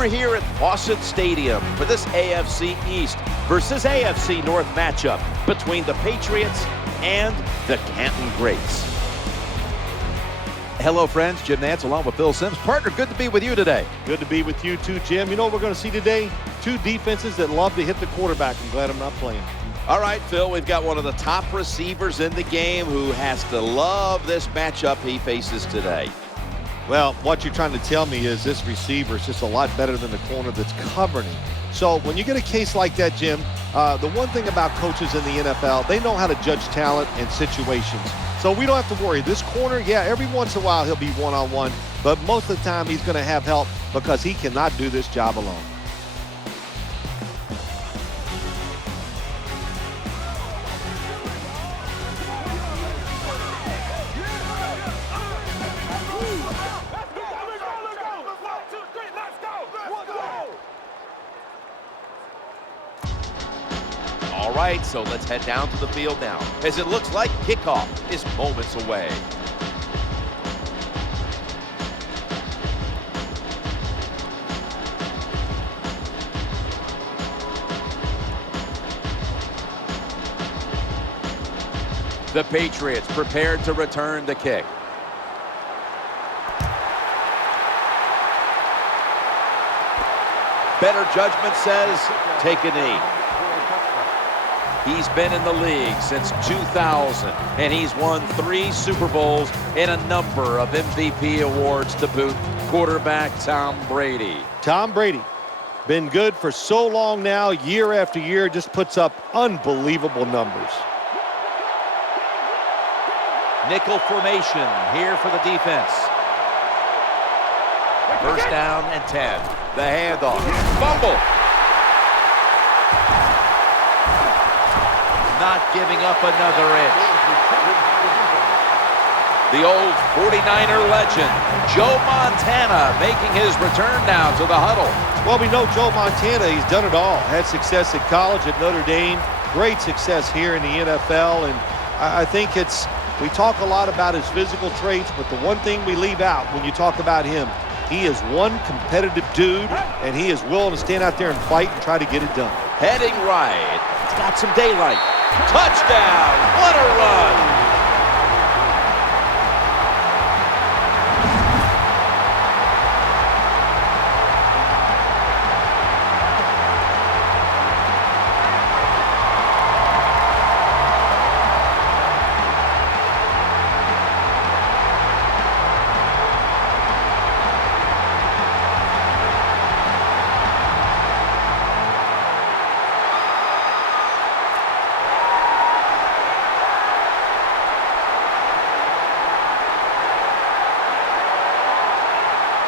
We're here at Fawcett Stadium for this AFC East versus AFC North matchup between the Patriots and the Canton Greats. Hello, friends. Jim Nantz along with Phil Simms. Partner, good to be with you today. Good to be with you too, Jim. You know what we're going to see today? Two defenses that love to hit the quarterback. I'm glad I'm not playing. All right, Phil, we've got one of the top receivers in the game who has to love this matchup he faces today. Well, what you're trying to tell me is this receiver is just a lot better than the corner that's covering him. So when you get a case like that, Jim, the one thing about coaches in the NFL, they know how to judge talent and situations. So we don't have to worry. This corner, yeah, every once in a while he'll be one-on-one, but most of the time he's going to have help because he cannot do this job alone. All right, so let's head down to the field now, as it looks like kickoff is moments away. The Patriots prepared to return the kick. Better judgment says take a knee. He's been in the league since 2000, and he's won 3 Super Bowls and a number of MVP awards to boot. Quarterback Tom Brady. Tom Brady, been good for so long now, year after year, just puts up unbelievable numbers. Nickel formation here for the defense. First down and 10. The handoff. Fumble. Not giving up another inch. The old 49er legend, Joe Montana, making his return now to the huddle. Well, we know Joe Montana, he's done it all. Had success at college at Notre Dame, great success here in the NFL, and I think we talk a lot about his physical traits, but the one thing we leave out when you talk about him, he is one competitive dude, and he is willing to stand out there and fight and try to get it done. Heading right. It's got some daylight. Touchdown. What a run.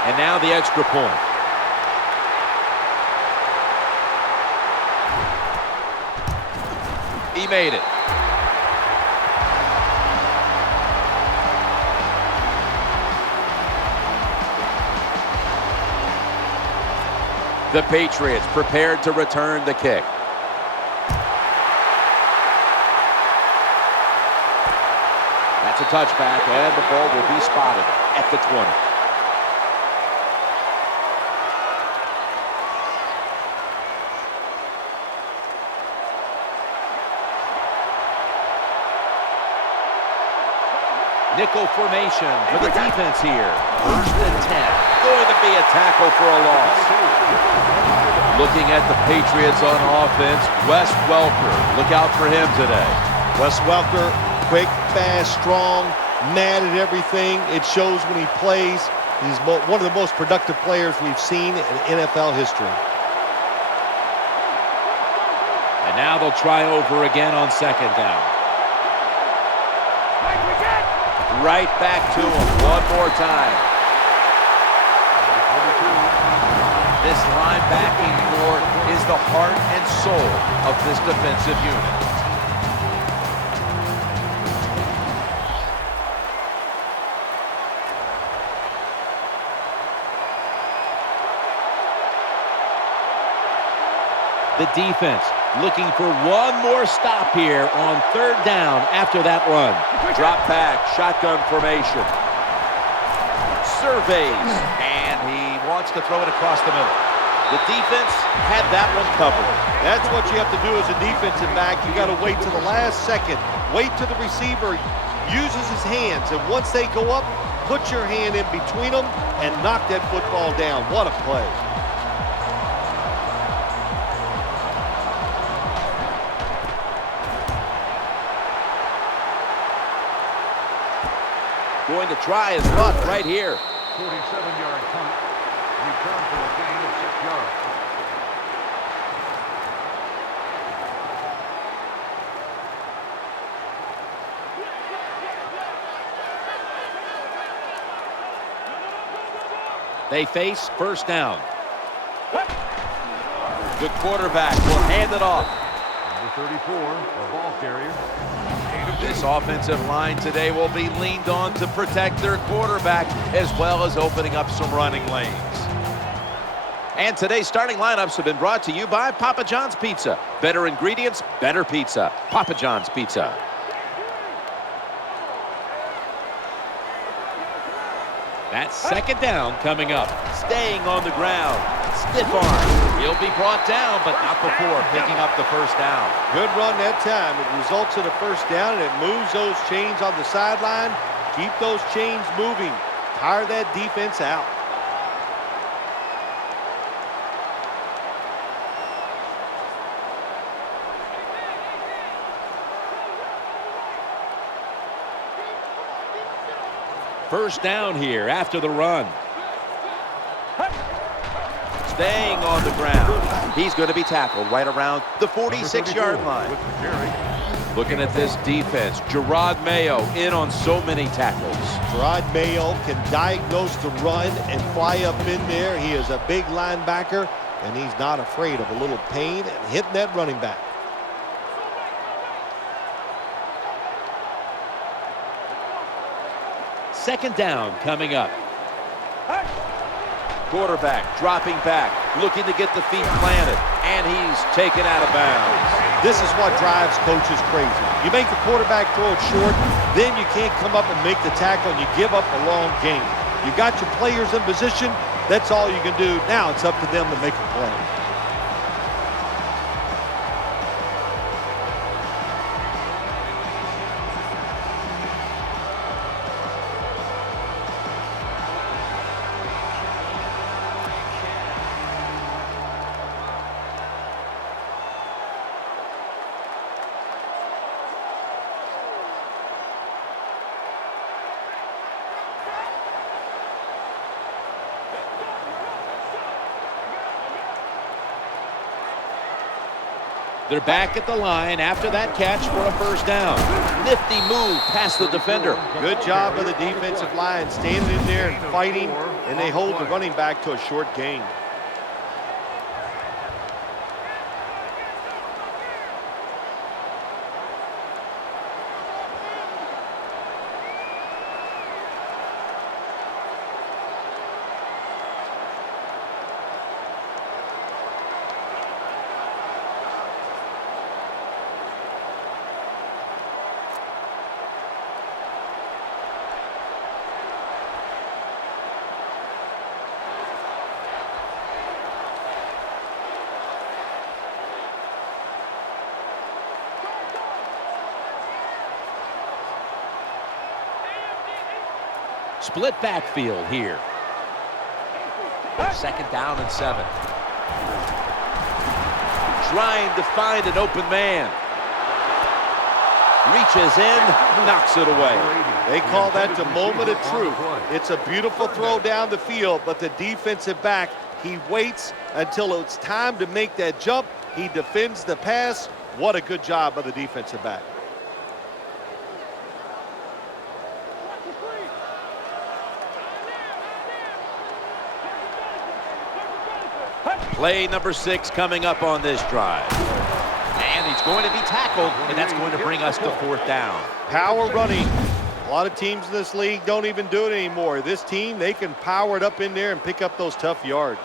And now the extra point. He made it. The Patriots prepared to return the kick. That's a touchback, and the ball will be spotted at the 20. Nickel formation for the defense here. First and 10. Going to be a tackle for a loss. Looking at the Patriots on offense, Wes Welker. Look out for him today. Wes Welker, quick, fast, strong, mad at everything. It shows when he plays. He's one of the most productive players we've seen in NFL history. And now they'll try over again on second down. Right back to him one more time. This linebacking core is the heart and soul of this defensive unit. The defense looking for one more stop here on third down after that run. Drop back, shotgun formation. Surveys, and he wants to throw it across the middle. The defense had that one covered. That's what you have to do as a defensive back. You got to wait to the last second. Wait till the receiver uses his hands, and once they go up, put your hand in between them and knock that football down. What a play. Going to try his luck right here. 47-yard punt. Return for a gain of 6 yards. They face first down. The quarterback will hand it off. Number 34, the ball carrier. This offensive line today will be leaned on to protect their quarterback as well as opening up some running lanes. And today's starting lineups have been brought to you by Papa John's Pizza. Better ingredients, better pizza. Papa John's Pizza. That's second down coming up. Staying on the ground. Stiff arm. He'll be brought down, but not before picking up the first down. Good run that time. It results in a first down, and it moves those chains on the sideline. Keep those chains moving. Tire that defense out. First down here after the run. Staying on the ground. He's going to be tackled right around the 46-yard line. Looking at this defense, Gerard Mayo in on so many tackles. Gerard Mayo can diagnose the run and fly up in there. He is a big linebacker, and he's not afraid of a little pain and hitting that running back. Second down coming up. Quarterback dropping back, looking to get the feet planted, and he's taken out of bounds. This is what drives coaches crazy. You make the quarterback throw it short, then you can't come up and make the tackle, and you give up a long game. You got your players in position. That's all you can do. Now it's up to them to make a play. They're back at the line after that catch for a first down. Nifty move past the defender. Good job of the defensive line standing in there and fighting, and they hold the running back to a short gain. Split backfield here. Second down and 7. Trying to find an open man. Reaches in, knocks it away. They call that the moment of truth. It's a beautiful throw down the field, but the defensive back, he waits until it's time to make that jump. He defends the pass. What a good job by the defensive back. Play number 6 coming up on this drive. And he's going to be tackled, and that's going to bring us to fourth down. Power running. A lot of teams in this league don't even do it anymore. This team, they can power it up in there and pick up those tough yards.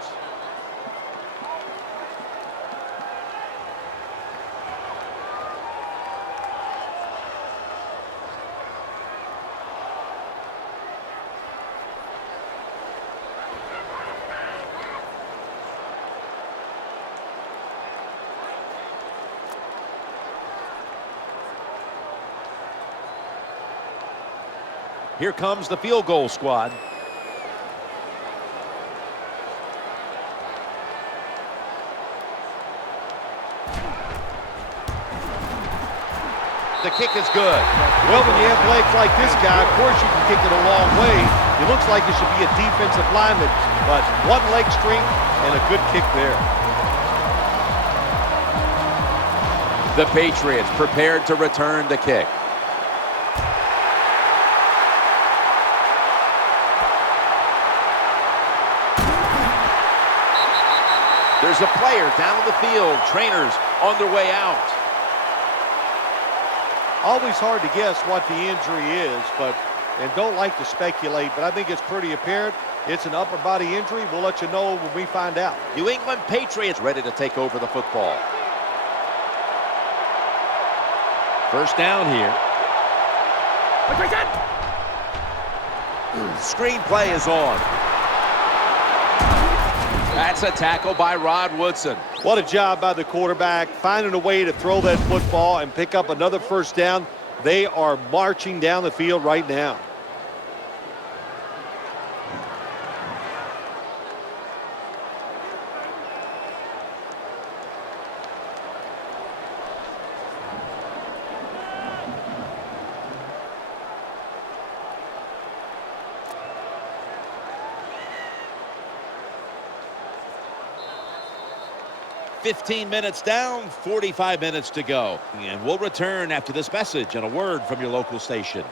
Here comes the field goal squad. The kick is good. Well, when you have legs like this guy, of course you can kick it a long way. It looks like it should be a defensive lineman, but one leg strength and a good kick there. The Patriots prepared to return the kick. There's a player down the field. Trainers on their way out. Always hard to guess what the injury is, and don't like to speculate, but I think it's pretty apparent. It's an upper body injury. We'll let you know when we find out. New England Patriots ready to take over the football. First down here. Screenplay is on. That's a tackle by Rod Woodson. What a job by the quarterback, finding a way to throw that football and pick up another first down. They are marching down the field right now. $15 minutes down, 45 minutes to go. And we'll return after this message and a word from your local station.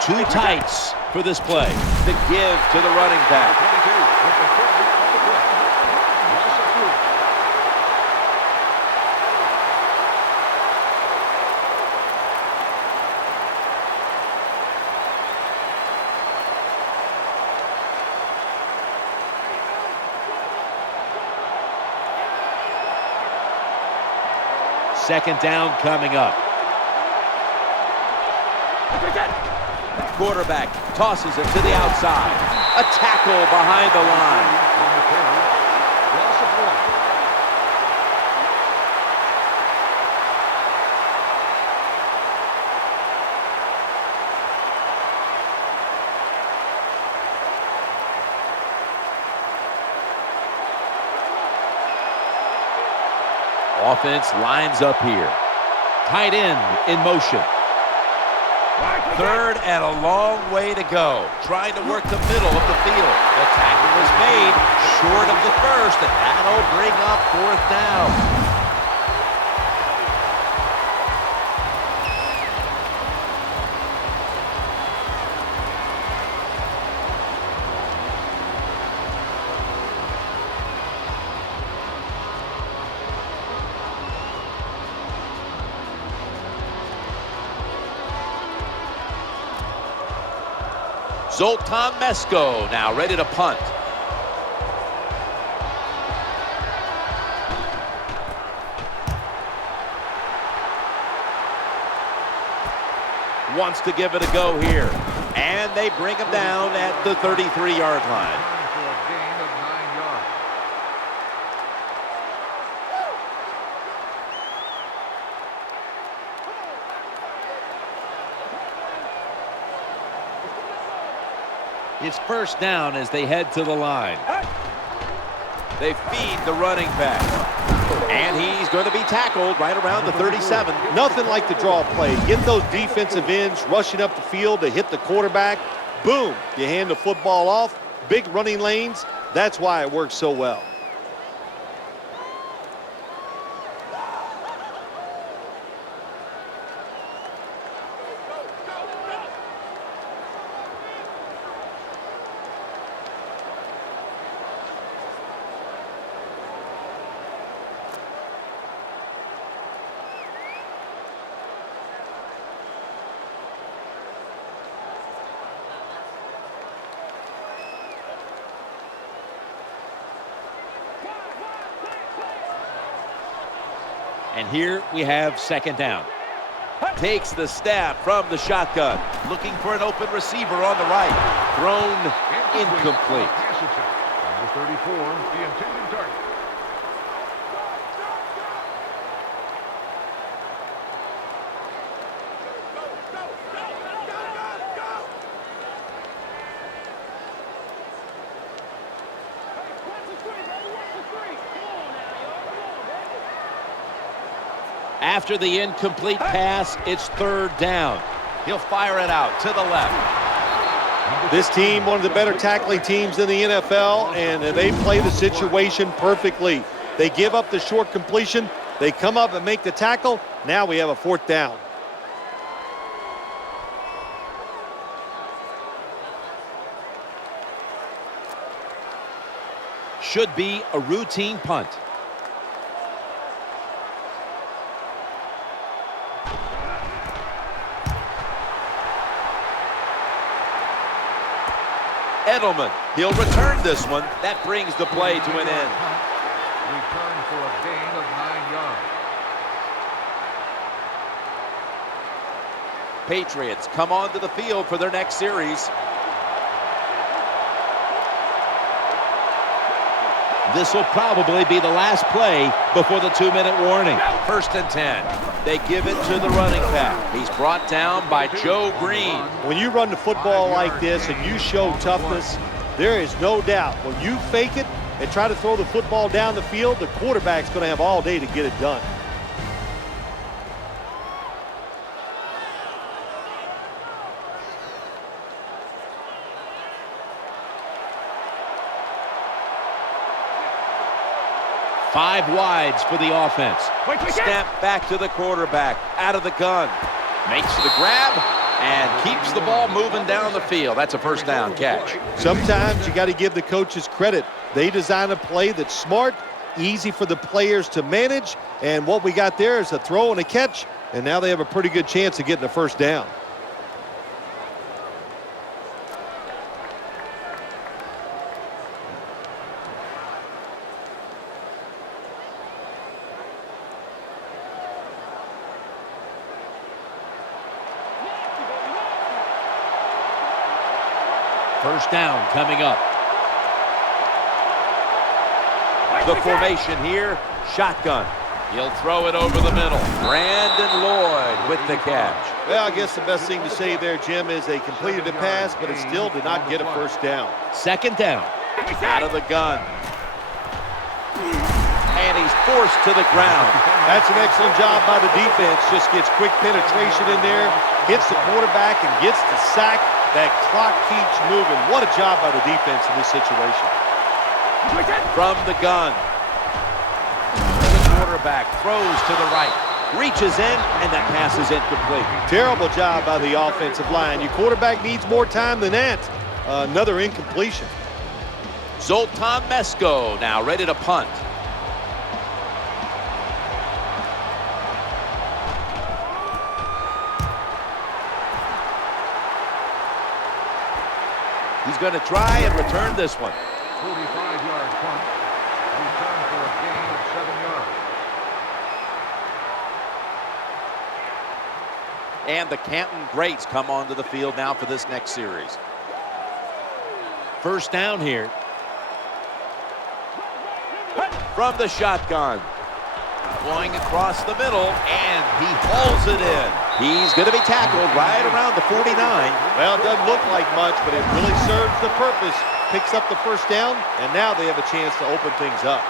Two tights for this play. The give to the running back. Second down coming up. Quarterback tosses it to the outside. A tackle behind the line. Offense lines up here. Tight end in motion. Third and a long way to go. Trying to work the middle of the field. The tackle is made short of the first, and that'll bring up fourth down. Zoltan Mesko now ready to punt. Wants to give it a go here. And they bring him down at the 33-yard line. For a gain of 9 yards. It's first down as they head to the line. They feed the running back. And he's going to be tackled right around the 37. Nothing like the draw play. Get those defensive ends rushing up the field to hit the quarterback. Boom, you hand the football off. Big running lanes. That's why it works so well. And here we have second down. Takes the snap from the shotgun. Looking for an open receiver on the right. Thrown incomplete. Number 34, the intended target. 2 After the incomplete pass, it's third down. He'll fire it out to the left. This team, one of the better tackling teams in the NFL, and they play the situation perfectly. They give up the short completion. They come up and make the tackle. Now we have a fourth down. Should be a routine punt. Edelman, he'll return this one. That brings the play to an end. Return for a gain of 9 yards. Patriots come onto the field for their next series. This will probably be the last play before the 2-minute warning. 1st and 10. They give it to the running back. He's brought down by Joe Green. When you run the football like this and you show toughness, there is no doubt when you fake it and try to throw the football down the field, the quarterback's going to have all day to get it done. Five wides for the offense. Snap back to the quarterback. Out of the gun. Makes the grab and keeps the ball moving down the field. That's a first down catch. Sometimes you got to give the coaches credit. They design a play that's smart, easy for the players to manage, and what we got there is a throw and a catch, and now they have a pretty good chance of getting a first down. First down coming up. The formation here, shotgun. He'll throw it over the middle. Brandon Lloyd with the catch. Well, I guess the best thing to say there, Jim, is they completed a pass, but it still did not get a first down. Second down. Out of the gun. And he's forced to the ground. That's an excellent job by the defense. Just gets quick penetration in there, hits the quarterback, and gets the sack. That clock keeps moving. What a job by the defense in this situation. From the gun. The quarterback throws to the right. Reaches in, and that pass is incomplete. Terrible job by the offensive line. Your quarterback needs more time than that. Another incompletion. Zoltan Mesko now ready to punt. He's going to try and return this one. 45-yard punt. Return for a gain of 7 yards. And the Canton greats come onto the field now for this next series. First down here. From the shotgun. Going across the middle, and he hauls it in. He's going to be tackled right around the 49. Well, it doesn't look like much, but it really serves the purpose. Picks up the first down, and now they have a chance to open things up.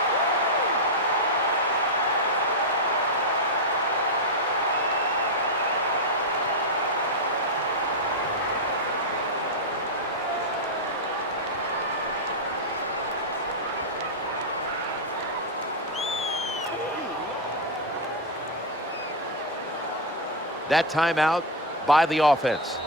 That timeout by the offense.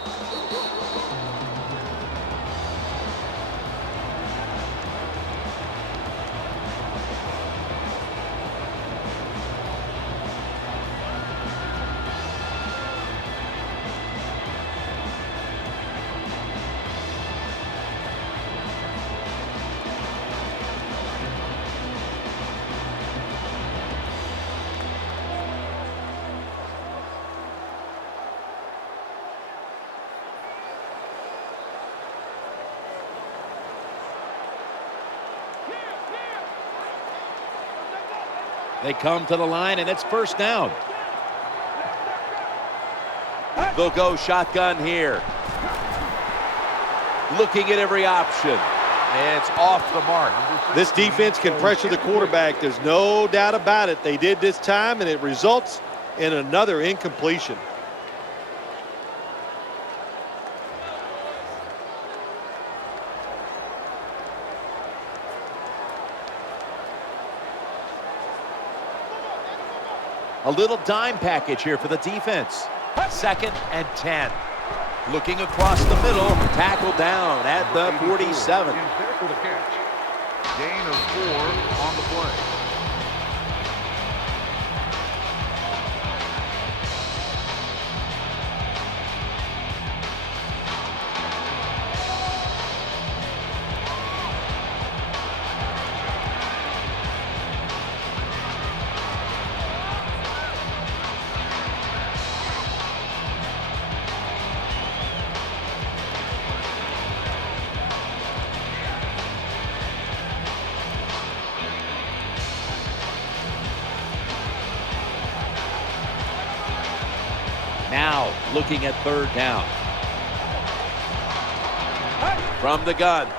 They come to the line, and it's first down. They'll go shotgun here. Looking at every option. And it's off the mark. This defense can pressure the quarterback. There's no doubt about it. They did this time, and it results and another incompletion. A little dime package here for the defense. 2nd and 10. Looking across the middle, tackle down at the 47. Is there for the catch. Gain of 4 on the play. Now looking at 3rd down. From the gun.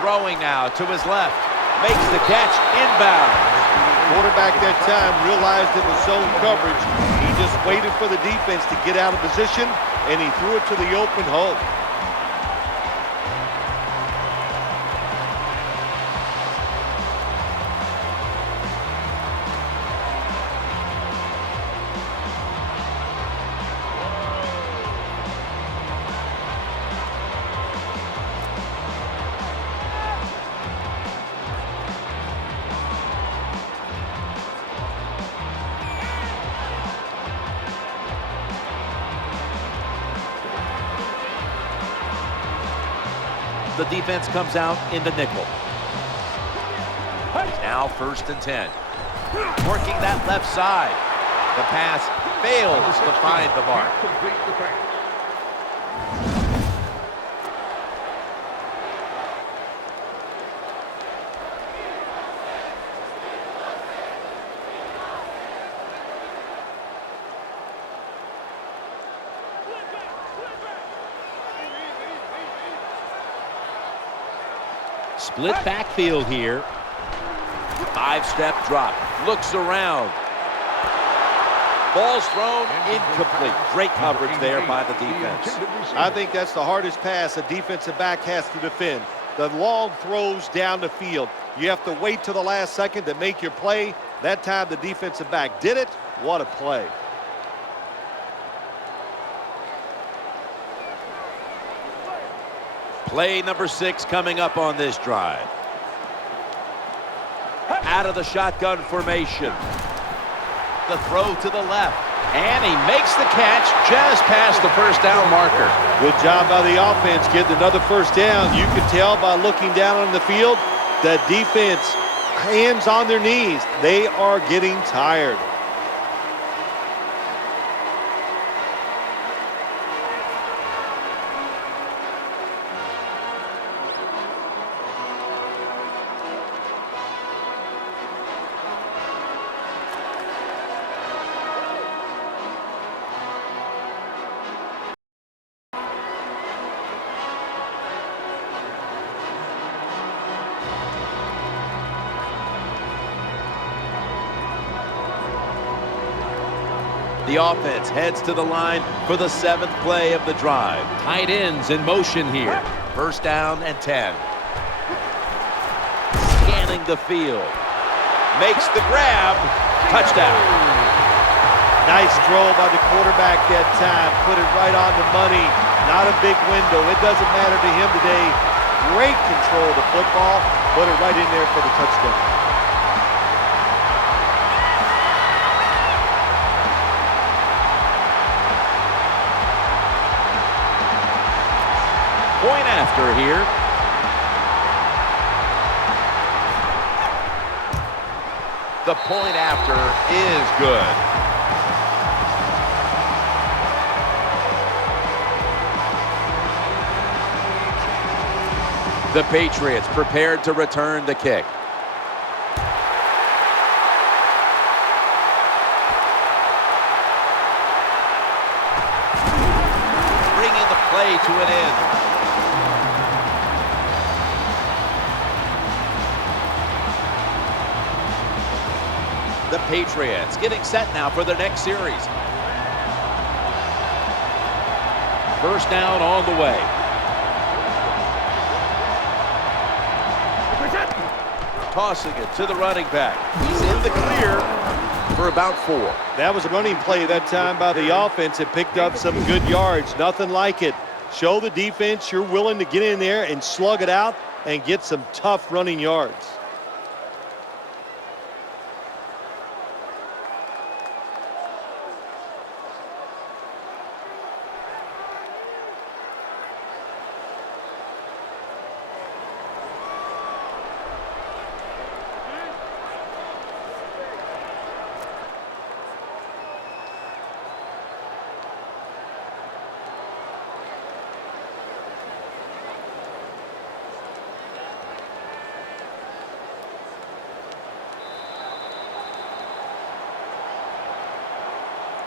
Throwing now to his left. Makes the catch inbound. Quarterback that time realized it was zone coverage. He just waited for the defense to get out of position, and he threw it to the open hole. The defense comes out in the nickel. Now 1st and 10. Working that left side. The pass fails to find the mark. Complete the pass. Split backfield here. 5-step drop. Looks around. Ball's thrown incomplete. Great coverage there by the defense. I think that's the hardest pass a defensive back has to defend. The long throws down the field. You have to wait till the last second to make your play. That time the defensive back did it. What a play. Play number 6 coming up on this drive. Out of the shotgun formation. The throw to the left. And he makes the catch just past the 1st down marker. Good job by the offense getting another 1st down. You can tell by looking down on the field that defense, hands on their knees. They are getting tired. The offense heads to the line for the 7th play of the drive. Tight ends in motion here. 1st down and 10. Scanning the field. Makes the grab. Touchdown. Nice throw by the quarterback that time. Put it right on the money. Not a big window. It doesn't matter to him today. Great control of the football. Put it right in there for the touchdown. Point after here. The point after is good. The Patriots prepared to return the kick. Bringing the play to an end. The Patriots getting set now for their next series. First down on the way. Tossing it to the running back. He's in the clear for about 4. That was a running play that time by the offense. It picked up some good yards. Nothing like it. Show the defense you're willing to get in there and slug it out and get some tough running yards.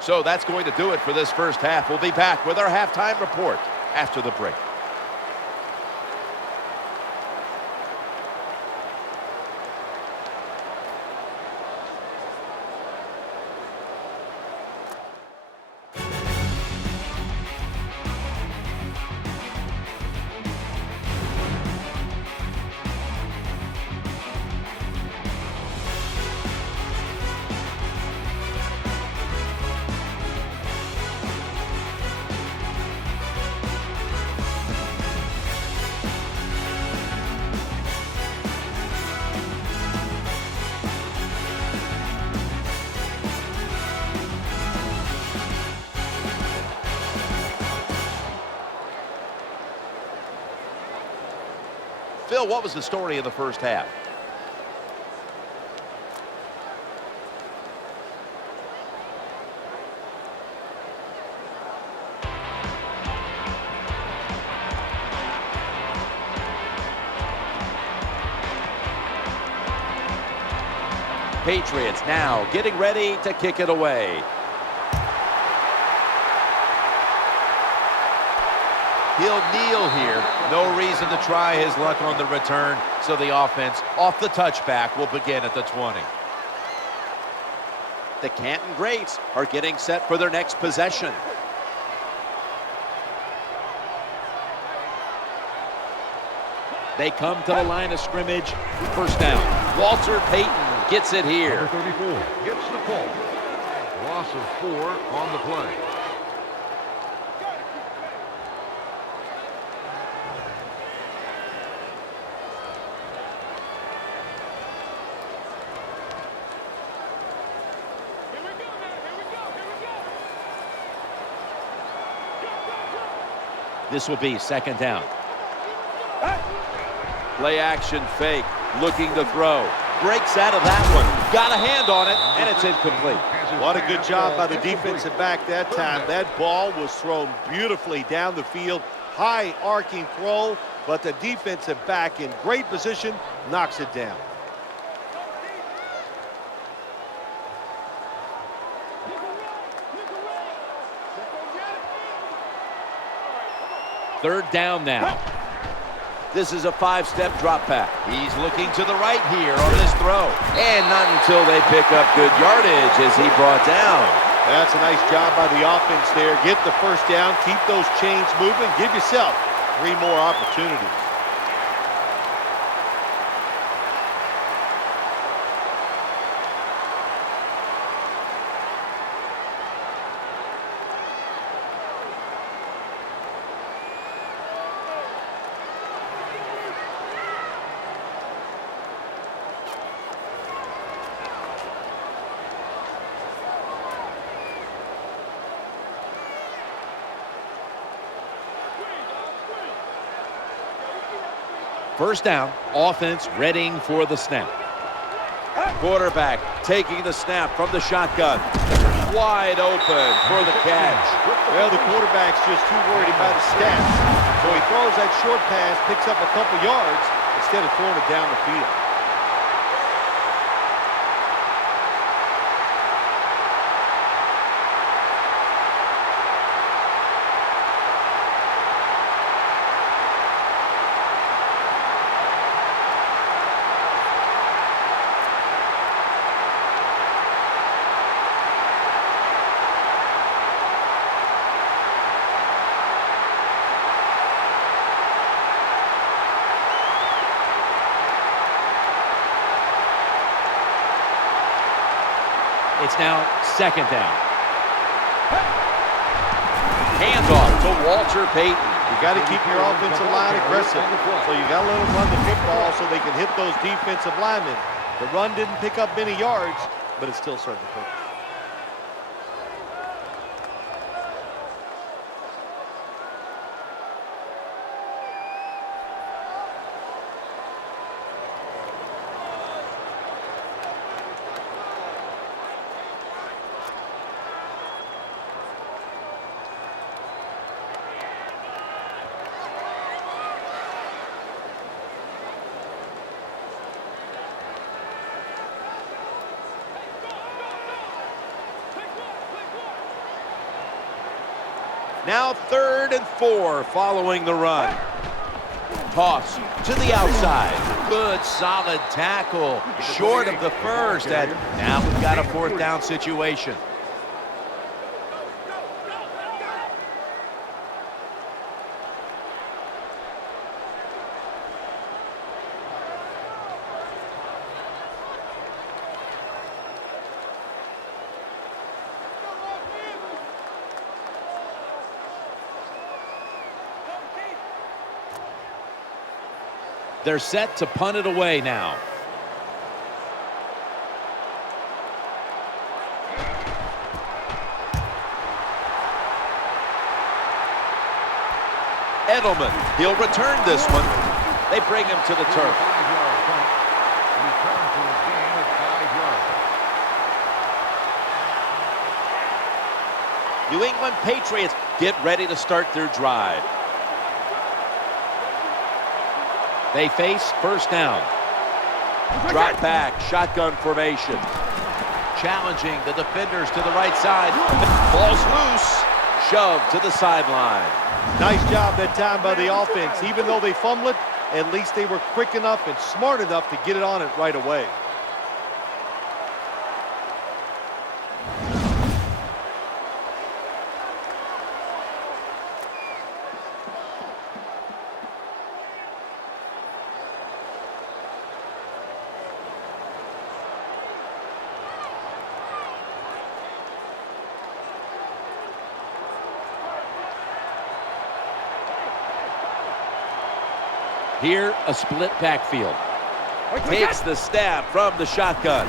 So that's going to do it for this first half. We'll be back with our halftime report after the break. Phil, what was the story in the first half? Patriots now getting ready to kick it away. He'll kneel here. No reason to try his luck on the return. So the offense off the touchback will begin at the 20. The Canton Greats are getting set for their next possession. They come to the line of scrimmage. First down. Walter Payton gets it here. Number 34 gets the call. Loss of 4 on the play. This will be second down. Play action fake, looking to throw. Breaks out of that one. Got a hand on it, and it's incomplete. What a good job by the defensive back that time. That ball was thrown beautifully down the field. High arcing throw, but the defensive back in great position knocks it down. Third down now. This is a 5-step drop back. He's looking to the right here on this throw. And not until they pick up good yardage is he brought down. That's a nice job by the offense there. Get the first down, keep those chains moving, give yourself 3 more opportunities. First down, offense readying for the snap. Quarterback taking the snap from the shotgun. Wide open for the catch. Well, the quarterback's just too worried about his stats. So he throws that short pass, picks up a couple yards instead of throwing it down the field. It's now second down. Handoff to Walter Payton. You got to keep your offensive line aggressive. So you got to let them run the football so they can hit those defensive linemen. The run didn't pick up many yards, but it still served the purpose. Now 3rd and 4 following the run. Toss to the outside. Good, solid tackle. Short of the first. And now we've got a 4th down situation. They're set to punt it away now. Edelman, he'll return this one. They bring him to the turf. Return for a gain of 5 yards. New England Patriots get ready to start their drive. They face 1st down. Drop back, shotgun formation. Challenging the defenders to the right side. Ball's loose. Shoved to the sideline. Nice job that time by the offense. Even though they fumbled, at least they were quick enough and smart enough to get it on it right away. Here, a split backfield. Takes the snap from the shotgun.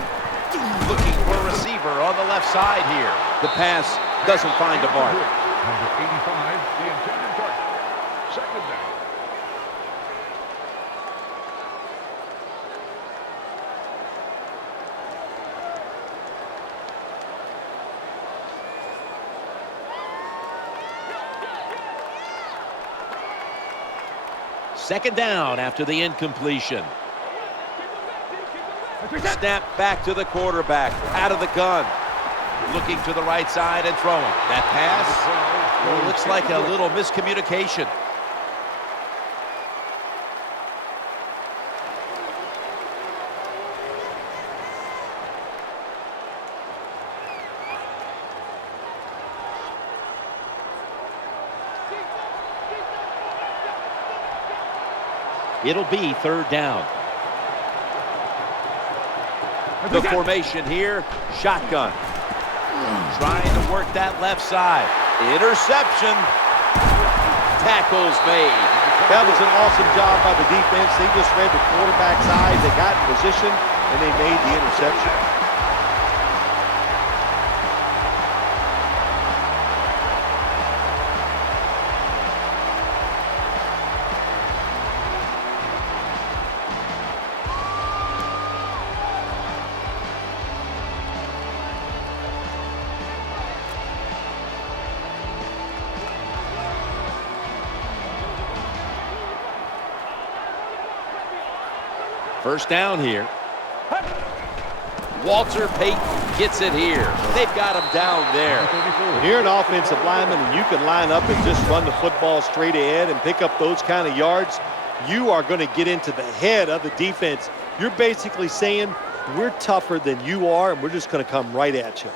Looking for a receiver on the left side here. The pass doesn't find a mark. Number 85, the intended target. 2nd down. Second down after the incompletion. Snap back to the quarterback. Out of the gun. Looking to the right side and throwing. That pass, well, looks like a little miscommunication. It'll be 3rd down. The formation here, shotgun. Trying to work that left side. Interception. Tackles made. That was an awesome job by the defense. They just read the quarterback's eyes. They got in position, and they made the interception. First down here. Walter Payton gets it here. They've got him down there. When you're an offensive lineman and you can line up and just run the football straight ahead and pick up those kind of yards, you are going to get into the head of the defense. You're basically saying, we're tougher than you are, and we're just going to come right at you.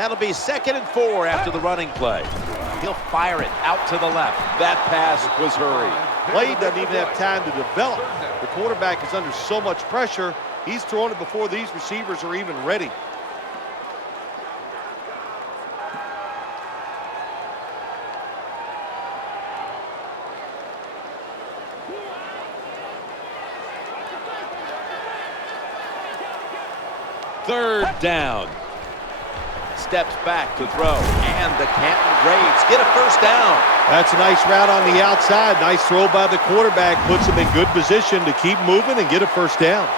That'll be 2nd and 4 after the running play. He'll fire it out to the left. That pass was hurried. Play doesn't even have time to develop. The quarterback is under so much pressure, he's throwing it before these receivers are even ready. Third down. Steps back to throw, and the Canton Braves get a first down. That's a nice route on the outside. Nice throw by the quarterback. Puts him in good position to keep moving and get a first down.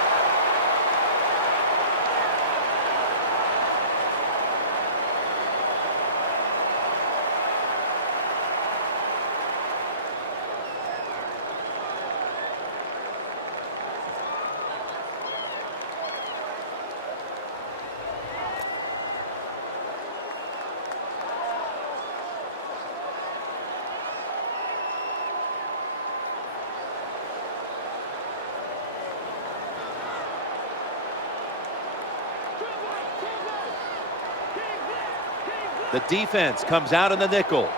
The defense comes out in the nickel.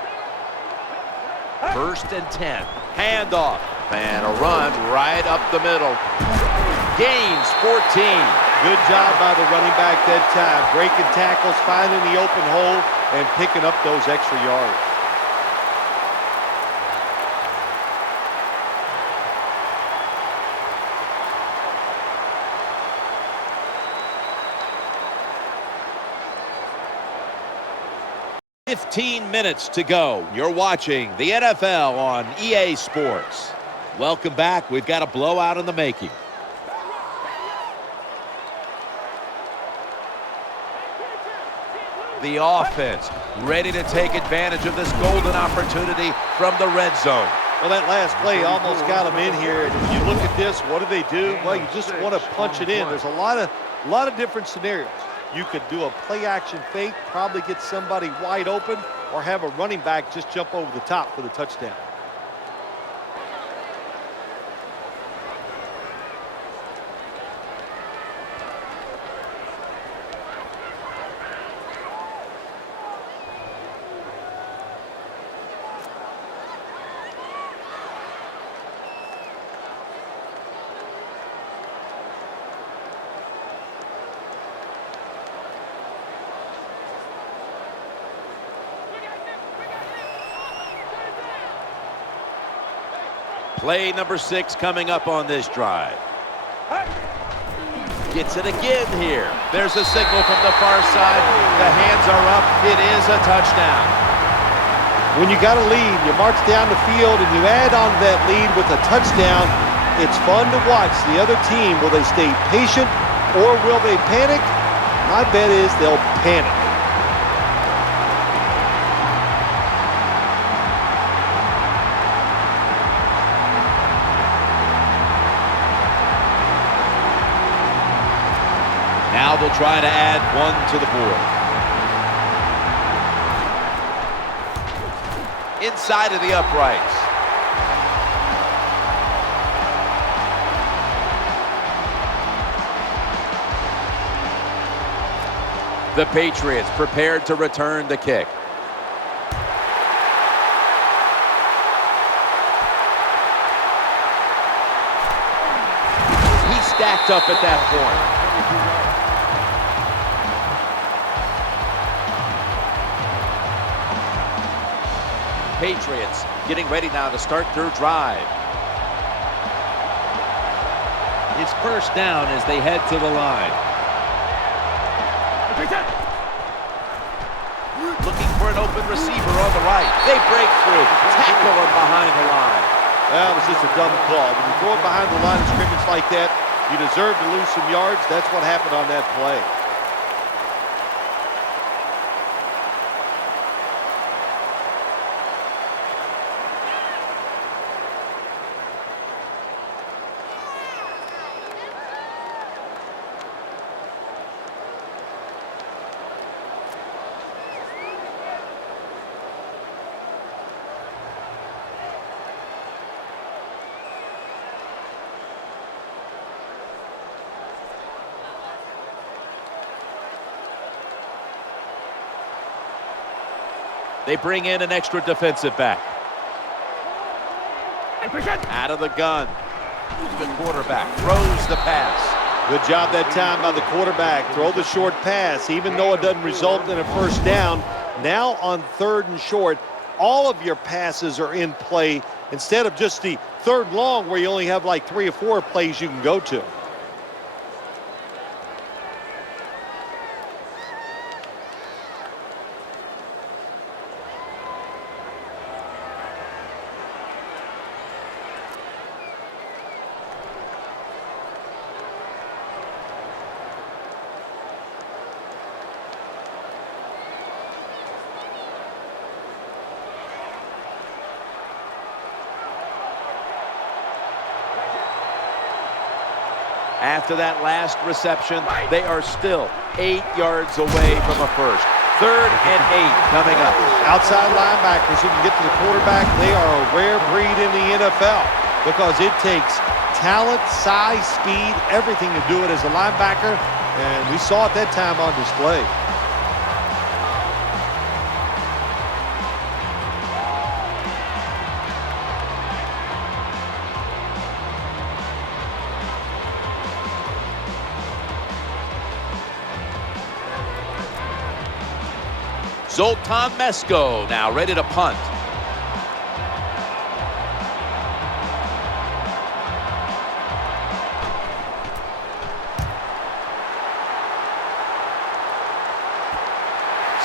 1st and 10. Handoff. And a run right up the middle. Gains 14. Good job by the running back that time. Breaking tackles, finding the open hole, and picking up those extra yards. "15 minutes to go. You're watching the NFL on EA Sports. Welcome back. We've got a blowout in the making. The offense ready to take advantage of this golden opportunity from the red zone. Well, that last play almost got them in here. And if you look at this, what do? Well, you just want to punch it in. There's a lot of different scenarios. You could do a play-action fake, probably get somebody wide open, or have a running back just jump over the top for the touchdown. Play number 6 coming up on this drive. Gets it again here. There's a signal from the far side. The hands are up. It is a touchdown. When you got a lead, you march down the field and you add on that lead with a touchdown, it's fun to watch the other team. Will they stay patient or will they panic? My bet is they'll panic. Now they'll try to add 1 to the board. Inside of the uprights. The Patriots prepared to return the kick. He stacked up at that point. Patriots getting ready now to start their drive. It's first down as they head to the line. Looking for an open receiver on the right. They break through. Tackle him behind the line. That was just a dumb call. When you throw it behind the line of scrimmage like that, you deserve to lose some yards. That's what happened on that play. They bring in an extra defensive back. Out of the gun. The quarterback throws the pass. Good job that time by the quarterback. Throw the short pass, even though it doesn't result in a first down. Now on 3rd and short, all of your passes are in play instead of just the 3rd and long where you only have like 3 or 4 plays you can go to. After that last reception, they are still 8 yards away from a first. 3rd and 8 coming up. Outside linebackers who can get to the quarterback, they are a rare breed in the NFL because it takes talent, size, speed, everything to do it as a linebacker, and we saw it that time on display. Zoltan Mesko now ready to punt.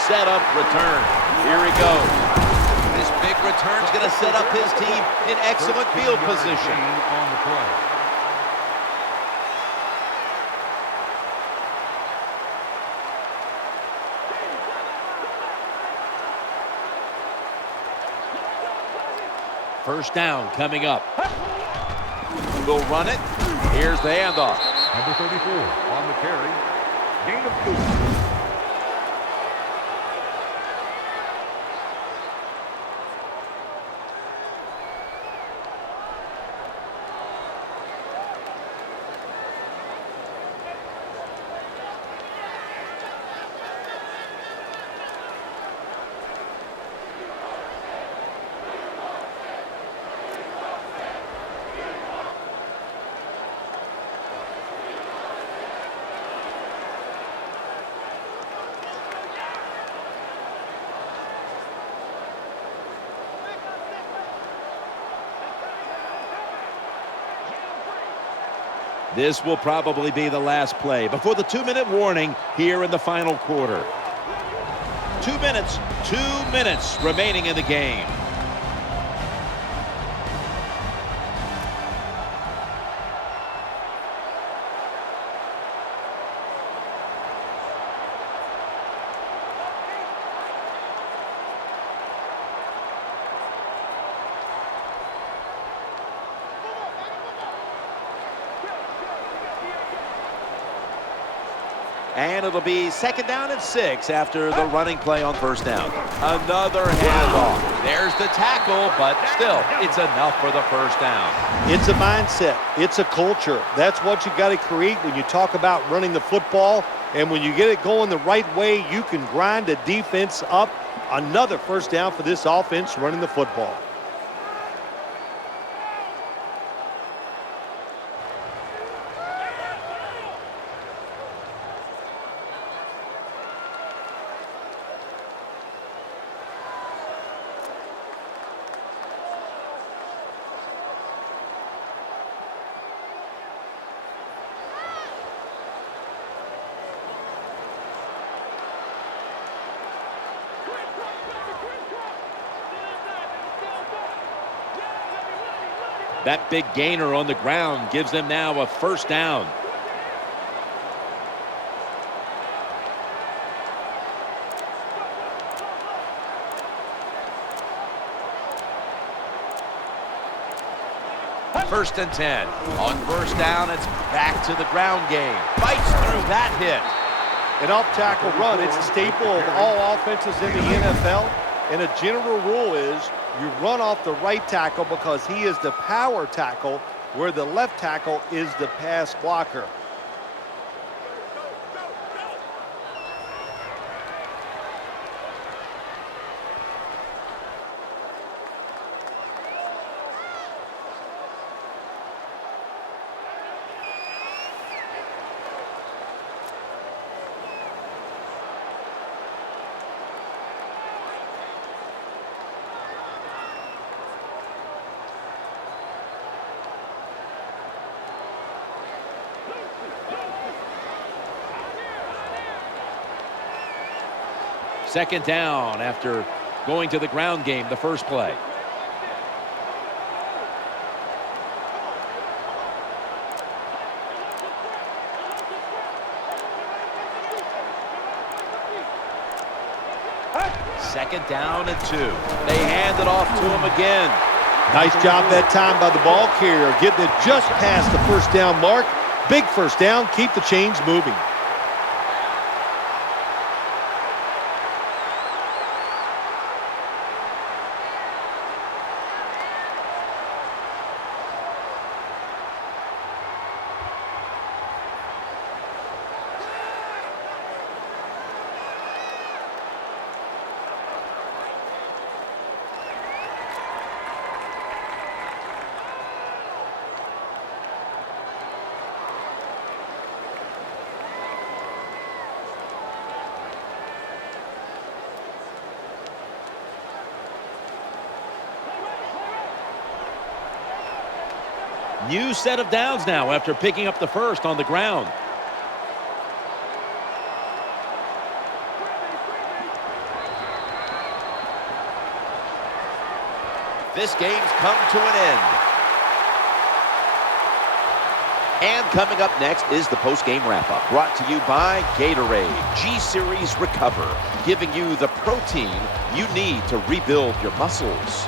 Set up return. Here he goes. This big return's going to set up his team in excellent field position. On the play. First down coming up. We'll run it. Here's the handoff. Number 34 on the carry. Gain of 2. This will probably be the last play before the 2-minute warning here in the final quarter. 2 minutes remaining in the game. And it'll be 2nd down and 6 after the running play on 1st down. Another handoff. There's the tackle, but still, it's enough for the 1st down. It's a mindset. It's a culture. That's what you got to create when you talk about running the football. And when you get it going the right way, you can grind the defense up. Another 1st down for this offense running the football. That big gainer on the ground gives them now a 1st down. First and 10. On 1st down, it's back to the ground game. Fights through that hit. An off-tackle run, it's a staple of all offenses in the NFL. And a general rule is you run off the right tackle because he is the power tackle, where the left tackle is the pass blocker. Second down after going to the ground game the first play. Second down and 2. They hand it off to him again. Nice job that time by the ball carrier, getting it just past the first down mark. Big first down, keep the chains moving. New set of downs now after picking up the first on the ground. This game's come to an end. And coming up next is the post-game wrap-up, brought to you by Gatorade G-Series Recover, giving you the protein you need to rebuild your muscles.